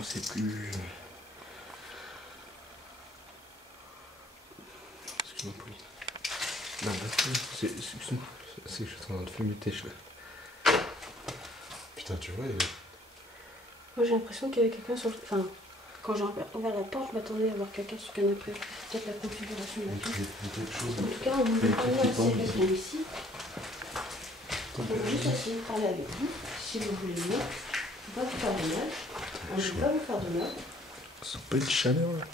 Non, c'est plus... Excuse-moi, Pauline. Non, excuse-moi. C'est que je suis en train de fumer tes cheveux. Putain, tu vois, Moi j'ai l'impression qu'il y avait quelqu'un sur le... Enfin, quand j'ai ouvert la porte, je m'attendais à voir quelqu'un sur le canapé. Peut-être la configuration de la tour. En tout cas, on ne peut pas assez quelqu'un ici. On est juste essayer de parler avec vous. Si vous voulez le mettre, on ne peut pas vous faire de mal. On ne peut pas vous faire de mal. Ça peut être chaleur là.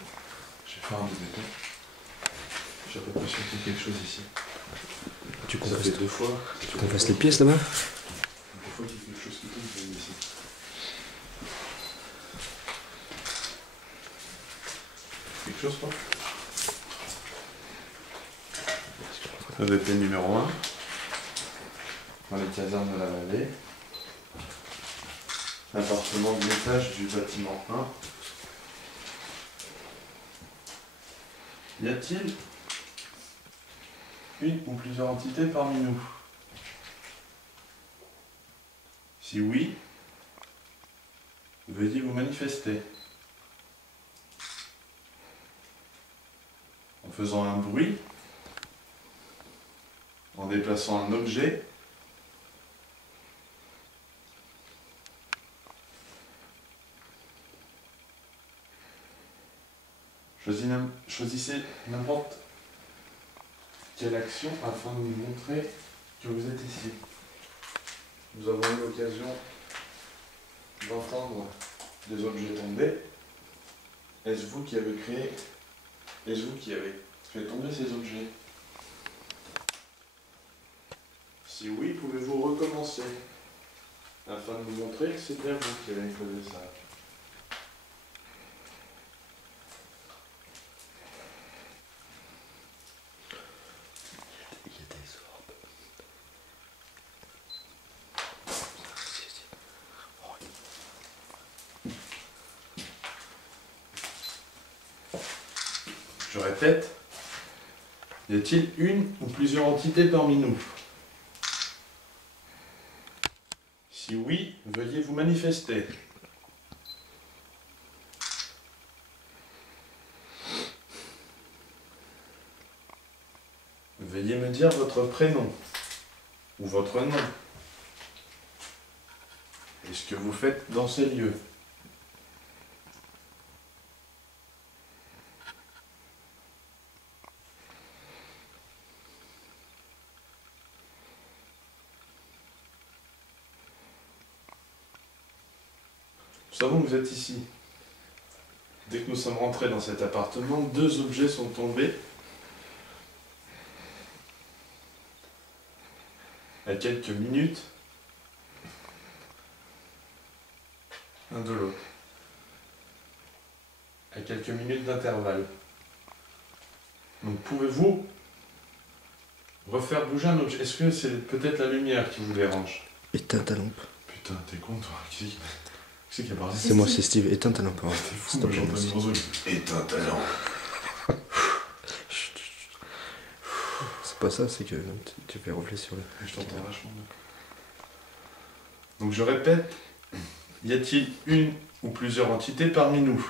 j'ai fait un des béton. J'avais l'impression qu'il y a quelque chose ici. Tu Ça fait 2 fois. Tu confesses les pièces là-bas? Des fois qu'il y a quelque chose qui tombe, je viens ici. Quelque chose, quoi? EVP numéro 1. Dans les casernes de la vallée. Appartement de l'étage du bâtiment 1. Y a-t-il une ou plusieurs entités parmi nous? Si oui, veuillez vous manifester. En faisant un bruit, en déplaçant un objet, choisissez n'importe quelle action afin de nous montrer que vous êtes ici. Nous avons eu l'occasion d'entendre des objets tomber. Est-ce vous qui avez créé, est-ce vous qui avez fait tomber ces objets? Si oui, pouvez-vous recommencer afin de nous montrer que c'est bien vous qui avez causé ça? Il y a des orbes. Je répète, y a-t-il une ou plusieurs entités parmi nous? Si oui, veuillez vous manifester. Veuillez me dire votre prénom ou votre nom. Et ce que vous faites dans ces lieux. Nous savons que vous êtes ici. Dès que nous sommes rentrés dans cet appartement, 2 objets sont tombés à quelques minutes l'un de l'autre. À quelques minutes d'intervalle. Donc pouvez-vous refaire bouger un objet? Est-ce que c'est peut-être la lumière qui vous dérange? Éteins ta lampe. Putain, t'es con toi? Qui c'est qui a parlé? C'est moi, c'est Steve. Éteins ta lampe. T'es fou, moi j'entends une grosse. Éteins ta lampe. C'est pas ça, c'est que tu fais reflet sur le... Je t'entends vachement bien. Donc je répète, y a-t-il une ou plusieurs entités parmi nous?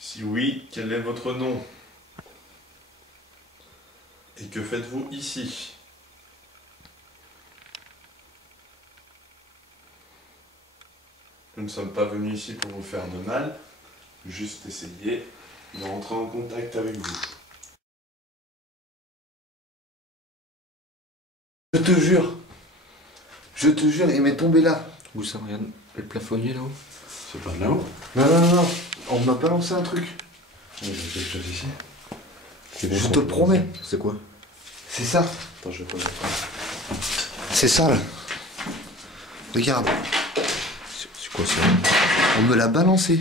Si oui, quel est votre nom? Et que faites-vous ici? Nous ne sommes pas venus ici pour vous faire de mal, juste essayer de rentrer en contact avec vous. Je te jure, il m'est tombé là. Où ça, regarde le plafonnier là-haut? C'est pas de là-haut? Non, on m'a balancé un truc. Oui, j'ai quelque chose ici. Je te promets. C'est quoi? C'est ça. Attends, je vais poser ça. C'est ça là. Regarde, C'est quoi ça? on me l'a balancé.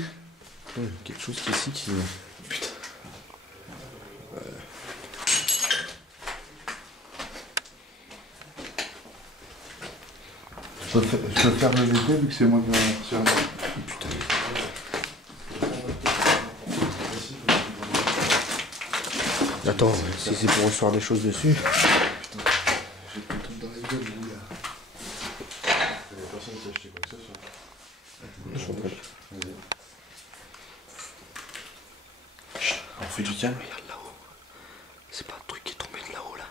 Quelque chose qui est ici qui... Putain. Je peux faire le VT vu que c'est moi qui vais sur un... Putain. Attends, si c'est pour recevoir des choses dessus... J'ai plus le temps d'arriver, le bout là. Il y a personne qui a acheté quoi que ce soit. Je suis en train de- Vas-y. Chut, on fait du calme. Regarde là-haut. C'est pas un truc qui est tombé de là-haut là.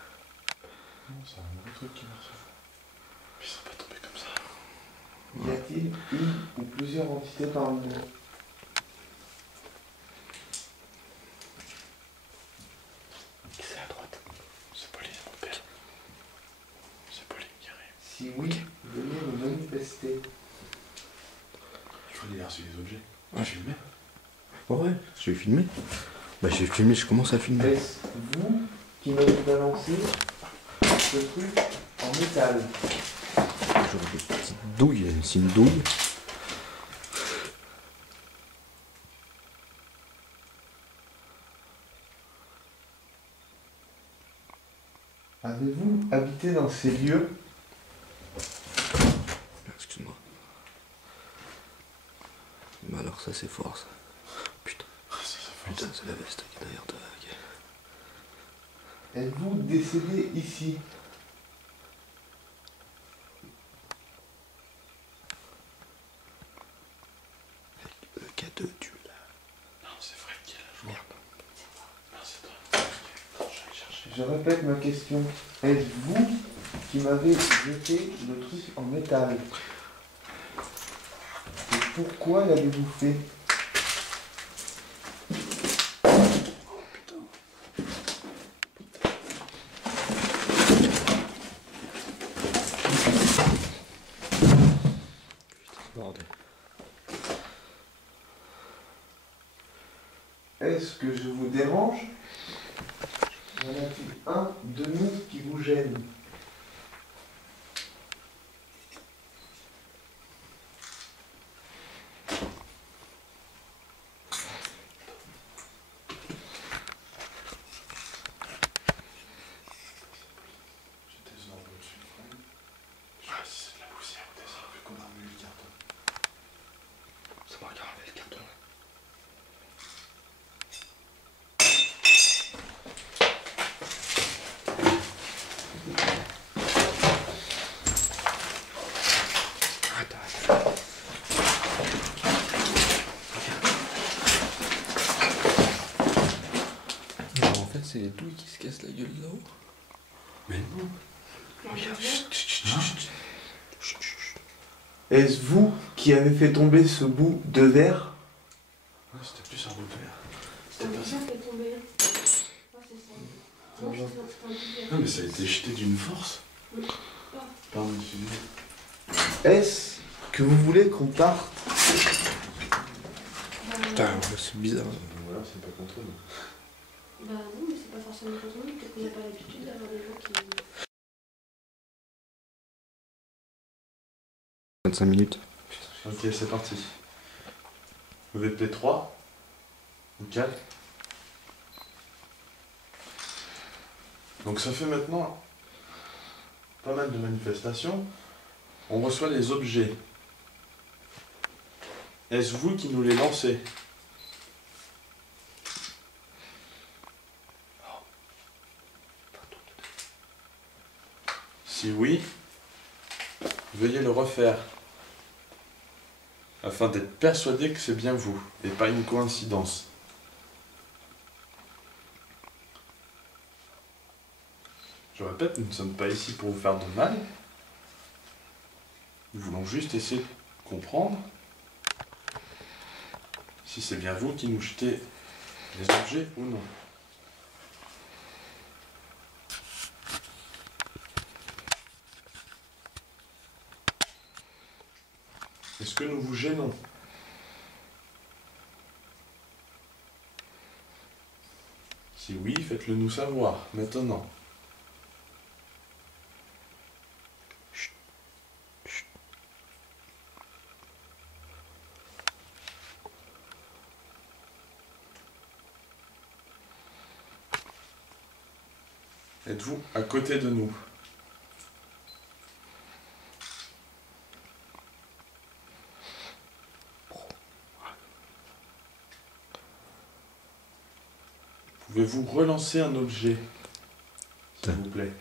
Non, c'est un gros truc qui marche. Puis ça peut tomber comme ça. Y a-t-il une ou plusieurs entités parmi nous? C'est à droite. C'est Pauline, mon père. C'est Pauline qui arrive. Si oui, venez nous manifester. Je crois qu'il a reçu des objets. Ouais. Filmé. Ouais, je vais filmer. Bah j'ai filmé, je commence à filmer. Est-ce vous qui m'avez balancé ce truc en métal? J'aurais des petites douilles, c'est une douille. Avez-vous habité dans ces lieux? Excuse-moi. Bah alors ça c'est fort ça. Putain, putain c'est la veste qui est derrière toi. Ok. Êtes-vous décédé ici? Le K2 tu là. Non, c'est Fred qui est là. Merde. Non, c'est toi. Attends, je vais aller chercher. Je répète ma question. Est-ce vous qui m'avez jeté le truc en métal? Et pourquoi l'avez-vous fait? Bordel. Est-ce que je vous dérange? Y en a-t-il un de nous qui vous gêne? J'étais sur un peu dessus, Fred. Ah, c'est de la poussière, on descend plus qu'on a remis le carton. Ça m'a regardé le carton là. Arrête, arrête. Alors, en fait, c'est les douilles qui se cassent la gueule là-haut. Mais non. Regarde, chut, chut, chut, chut. Chut, chut, chut. Est-ce vous qui avez fait tomber ce bout de verre? Ouais, c'était plus un bout de verre. C'est C'était pas ça. ça qui est tombé. Ouais, c'est ça. Moi, je trouve que c'est un peu Non, bien. mais ça a été jeté d'une force. Oui. Par une fusée. Est-ce que vous voulez qu'on parte? Putain, ouais, c'est bizarre. Voilà, c'est pas contre nous. Bah non, mais c'est pas forcément contre nous. Peut-être qu'on n'a pas l'habitude d'avoir des gens qui... 25 minutes. Ok, c'est parti. VP3. Ou 4. Donc ça fait maintenant pas mal de manifestations. On reçoit les objets. Est-ce vous qui nous les lancez? Si oui, veuillez le refaire, afin d'être persuadé que c'est bien vous, et pas une coïncidence. Je répète, nous ne sommes pas ici pour vous faire de mal. Nous voulons juste essayer de comprendre si c'est bien vous qui nous jetez les objets ou non. Est-ce que nous vous gênons? Si oui, faites-le nous savoir, maintenant. Êtes-vous à côté de nous? Pouvez-vous relancer un objet, s'il vous plaît?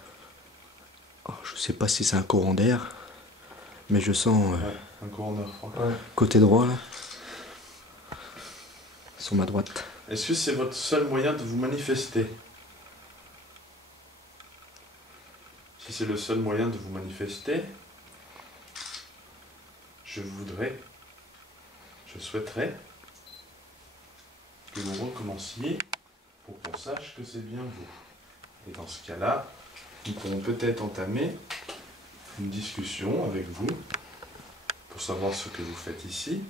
Oh, je sais pas si c'est un courant d'air, mais je sens. Ouais. Un coroner froid. Ouais. Côté droit, là. Sur ma droite. Est-ce que c'est votre seul moyen de vous manifester? Si c'est le seul moyen de vous manifester, je souhaiterais que vous recommenciez pour qu'on sache que c'est bien vous. Et dans ce cas-là, nous pourrons peut-être entamer une discussion avec vous pour savoir ce que vous faites ici,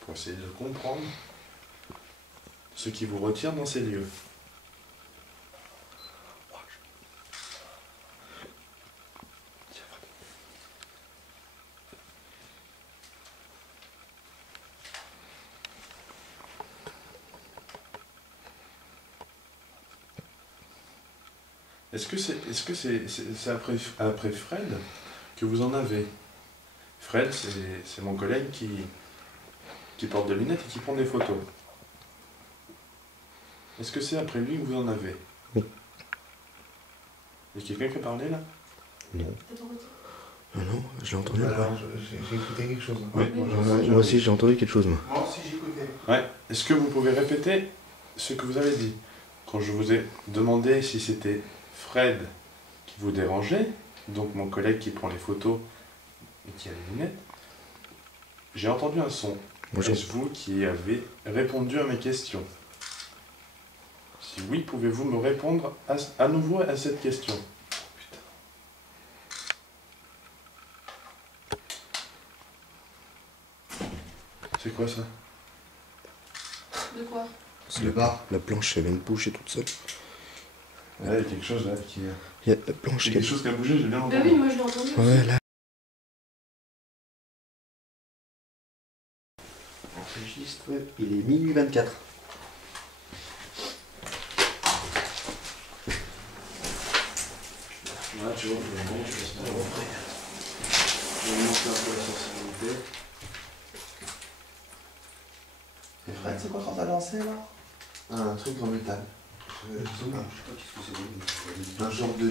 pour essayer de comprendre ce qui vous retient dans ces lieux. Est-ce que c'est après Fred que vous en avez? Fred, c'est mon collègue qui porte des lunettes et qui prend des photos. Est-ce que c'est après lui que vous en avez? Oui. Il y a quelqu'un qui a parlé là? Non. Non, je l'ai entendu. Alors, j'ai écouté quelque chose. Oui, moi aussi j'ai entendu quelque chose. Moi aussi j'écoutais. Ouais. Est-ce que vous pouvez répéter ce que vous avez dit? Quand je vous ai demandé si c'était Fred qui vous dérangeait, donc mon collègue qui prend les photos et qui a les lunettes, j'ai entendu un son. Est-ce vous qui avez répondu à mes questions? Si oui, pouvez-vous me répondre à nouveau à cette question? Putain. C'est quoi ça? De quoi? La planche, elle vient de bouger toute seule. Là, il y a quelque chose là qui... Il y a la planche Il y a quelque chose qui a bougé, j'ai bien Bah entendu. oui, moi je l'ai entendu. Ouais, là. Enregistre, il est minuit 24. Là, tu vois, je vais monter un peu la sensibilité. Et Fred, c'est quoi quand t'as lancé là? Un truc en métal. Je sais pas qu'est-ce que c'est. Un genre de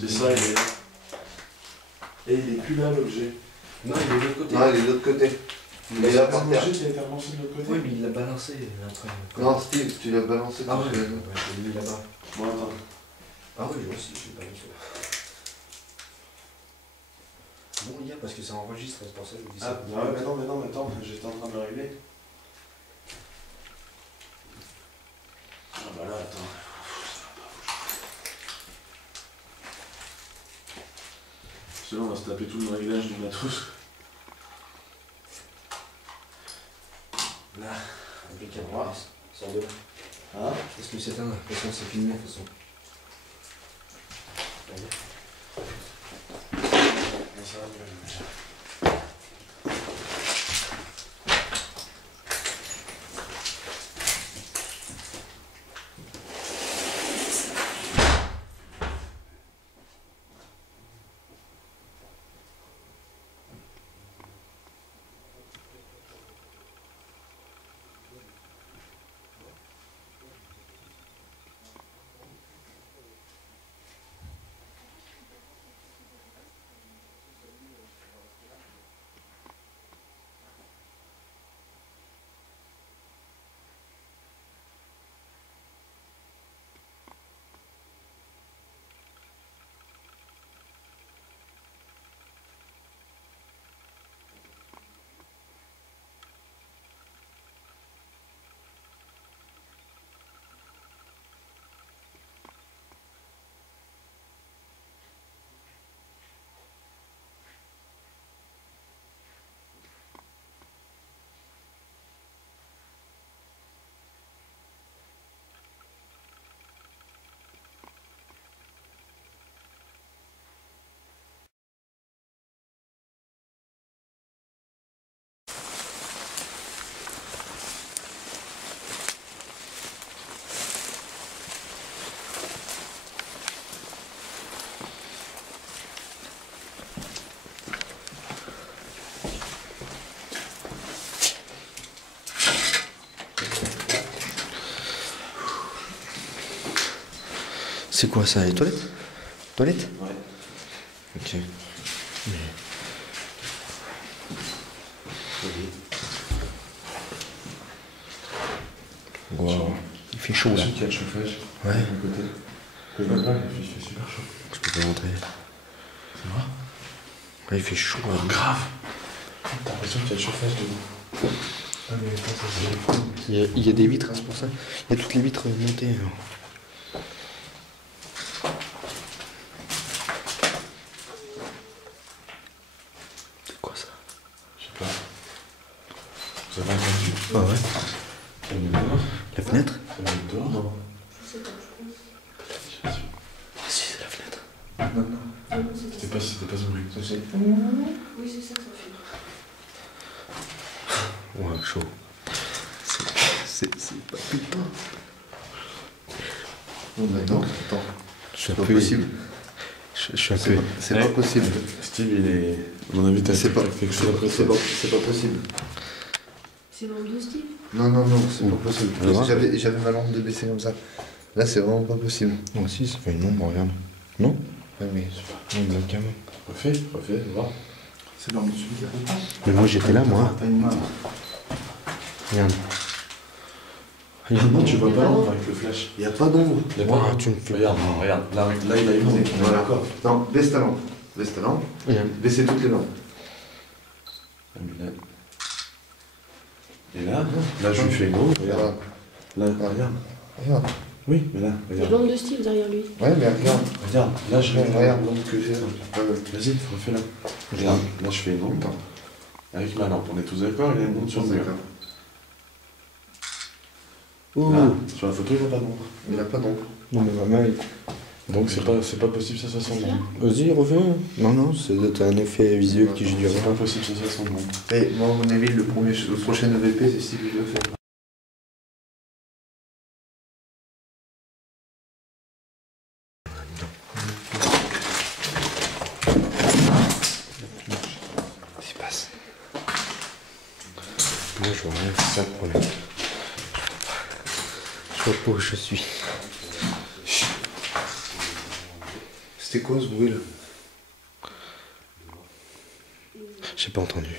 C'est ça, il est là. Et il est plus là, l'objet. Non, il est de l'autre côté. Non, il est de l'autre côté. Il est là par terre. L'objet qui a été relancé de l'autre côté. Oui, mais il l'a balancé après. Non, Steve, tu l'as balancé. Ah ouais, parce que- je l'ai mis là-bas. Bon, attends. Ah oui, moi aussi, je l'ai balancé. Bon, il y a parce que ça enregistre, c'est pour ça que je vous dis Ah, ça. mais non, attends, j'étais en train de régler. Ah bah là, attends. Sinon, on va se taper tout le réglage du matos. Là, avec le caméra, sort de là. Hein? Est-ce que c'est un? De toute façon, c'est filmé, de toute façon. Ça va mieux, déjà. C'est quoi ça, les toilettes? Toilettes? Ouais. Ok. Wow. Il fait chaud là. Ensuite, il y a le chauffage. Ouais. À côté. Que je vois pas, il fait super chaud. Je peux pas rentrer. C'est vrai? Ouais, il fait chaud là. Grave. T'as l'impression qu'il y a le chauffage dedans. Ah mais attends, ça c'est... Il y a des vitres, hein, c'est pour ça. Il y a toutes les vitres montées. C'est quoi ça? Je sais pas. Vous avez entendu? Ah ouais. Ça me met dehors? La fenêtre? Ça me met dehors? Non. Je sais pas, je pense. Ah si, c'est la fenêtre. Non, non. Ah non, c'était ça. C'était pas ce bruit. Ça c'est. Oui, c'est ça, ça fait. Ouais, chaud. C'est pas putain. Non, mais attends, attends. Je suis C'est un pas peu... possible. Je suis un peu... C'est pas possible. Steve, il est... À mon avis, t'as C'est pas, quelque chose après ça. c'est pas possible. C'est l'ombre de Steve. Non, non, non, c'est pas possible. Alors J'avais ma lampe de baisser comme ça. Là, c'est vraiment pas possible. Non, si, ça fait une ombre, regarde. Non? Ouais, mais. Non, de la cam. Refais, voir. C'est l'lampe de celui qui a pas. Mais moi, j'étais là, moi. T'as une main. Regarde. Non, tu vois pas pas l'ombre d'ombre. avec le flash. Il n'y a pas d'ombre. Il y a Ouah, pas tu me fais... Regarde, non, regarde. Là, il a une ombre. On est Voilà. d'accord. Non, baisse ta lampe. Baisse ta lampe. Regarde. Baissez toutes les lampes. Ah, mais là... Et là, je lui fais une ombre. Regarde. Voilà. Là, regarde. Regarde. Oui, mais là, Il y a regarde. l'ombre de Steve derrière lui. Ouais, mais regarde. Regarde, là, je Ouais, regarde. l'ombre que j'ai. Vas-y, refais-la. Regarde, là, je fais une ombre. Attends. Avec ma lampe, on est tous d'accord, il y a une ombre sur le mur. D'accord. Oh. Là, sur la photo, il n'y a pas d'ombre. Il n'y a pas d'ombre. Non, mais ma main, Donc, c'est pas possible que ça soit son ombre. Vas-y, refais. Non, non, c'est un effet visuel que j'ai dû C'est avoir. pas possible que ça soit son ombre. Et moi, à mon avis, le prochain EVP, c'est Steve qui le fait. Qu'est-ce qui se passe? Moi, je vois rien, c'est ça le problème. Je vois pas où je suis. C'était quoi ce bruit là? J'ai pas entendu.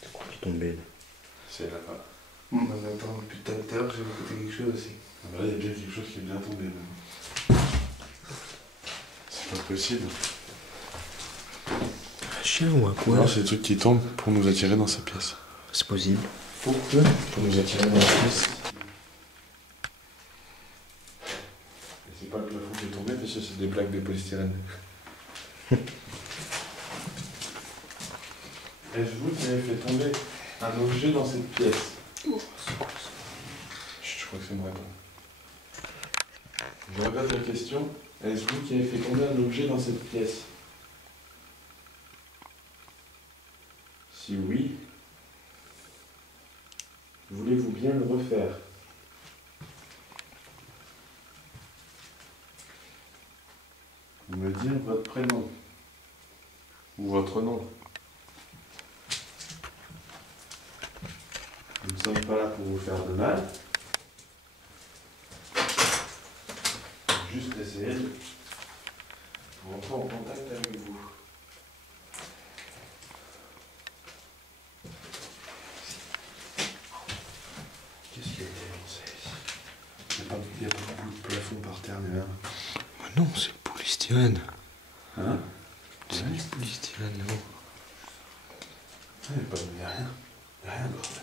C'est quoi qui est tombé là? C'est là-bas. Mais attends, depuis tout à l'heure, j'ai écouté quelque chose aussi. Ah bah là, il y a bien quelque chose qui est bien tombé. Là. C'est pas possible. Un chien ou un quoi? Non, c'est des trucs qui tombent pour nous attirer dans sa pièce. C'est possible. Pourquoi? Pour nous attirer dans la pièce. Et c'est pas le plafond qui est tombé, parce que c'est des plaques de polystyrène. Est-ce vous qui avez fait tomber un objet dans cette pièce? Chut, je crois que c'est une réponse. Je répète la question. Est-ce vous qui avez fait tomber un objet dans cette pièce? Si oui, voulez-vous bien le refaire? Me dire votre prénom ou votre nom. Nous ne sommes pas là pour vous faire de mal. Juste essayer de rentrer en contact avec vous. Qu'est-ce qu'il y a derrière ça ici? Il n'y a pas beaucoup de plafond par terre, mais là. Bah non, c'est le polystyrène. Hein? C'est Ouais. du polystyrène, non? Il n'y a rien. Il n'y a rien, bordel.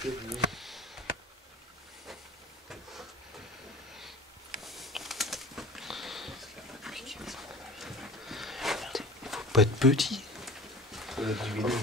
Faut pas être petit. Ça va être du vidéo.